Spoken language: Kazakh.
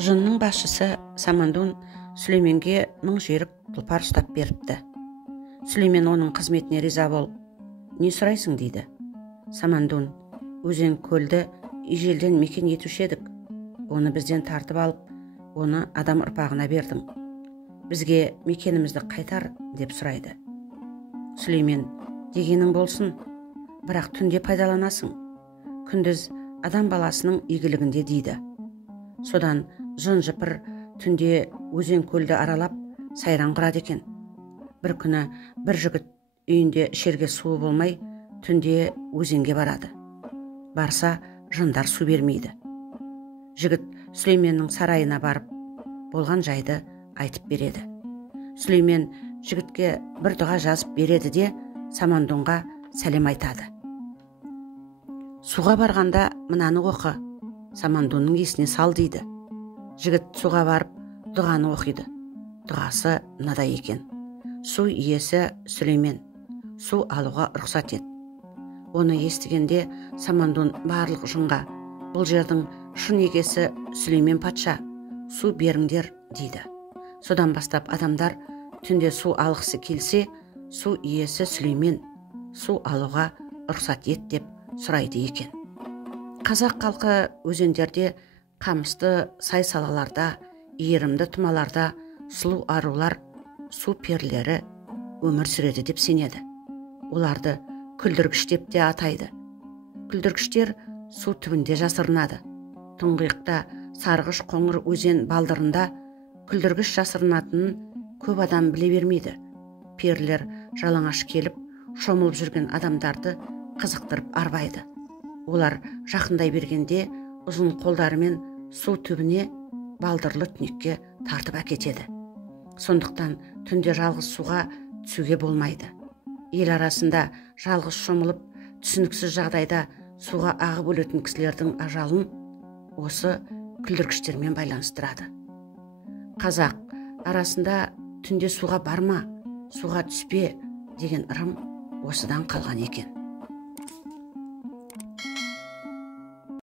Жынның басшысы Самандун Сүлейменге 1000 жүйрік тұлпар ұстап беріпті. Сүлеймен оның қызметіне риза болып, "Не сұрайсың?" дейді. Самандун: "Өзен көлді ежелден мекен етуші едік. Оны бізден тартып алып, оны адам ұрпағына бердің. Бізге мекенімізді қайтар" деп сұрайды. Сүлеймен: "Дегенің болсын, бірақ түнде пайдаланасың. Күндіз адам баласының игілігінде" дейді. Содан жын-жыпыр түнде өзен көлді аралап сайран құрады екен. Бір күні бір жігіт үйінде ішерге суы болмай, түнде өзенге барады. Барса, жындар су бермейді. Жігіт Сүлейменнің сарайына барып, болған жайды айтып береді. Сүлеймен жігітке бір дұға жазып береді де Самандунға сәлем айтады. "Суға барғанда мынаны оқы, Самандунның есіне сал" дейді. Жігіт суға барып дұғаны оқиды. Дұғасы мынадай екен: "Су иесі Сүлеймен, су алуға рұқсат ет." Оны естігенде Самандун барлық жынға: "Бұл жердің шын егесі Сүлеймен патша, су беріңдер" дейді. Содан бастап адамдар түнде су алғысы келсе, су иесі Сүлеймен, су алуға рұқсат ет деп сұрайды екен. Қазақ халқы өзендерде, қамысты сай-салаларда, иірімді тұмаларда сұлу арулар, су перілері өмір сүреді деп сенеді. Оларды күлдіргіш деп те атайды. Күлдіргіштер су түбінде жасырынады. Тұңғиықта сарғыш қоңыр өзен балдырында күлдіргіш жасырынатынын көп адам біле бермейді. Перілер жалаңаш келіп, шомылып жүрген адамдарды қызықтырып арбайды. Олар жақындай бергенде ұзын қолдарымен су түбіне, балдырлы түнекке тартып әкетеді. Сондықтан түнде жалғыз суға түсуге болмайды. Ел арасында жалғыз шомылып, түсініксіз жағдайда суға ағып өлетін кісілердің ажалын осы күлдіргіштермен байланыстырады. Қазақ арасында түнде суға барма, суға түспе деген ырым осыдан қалған екен.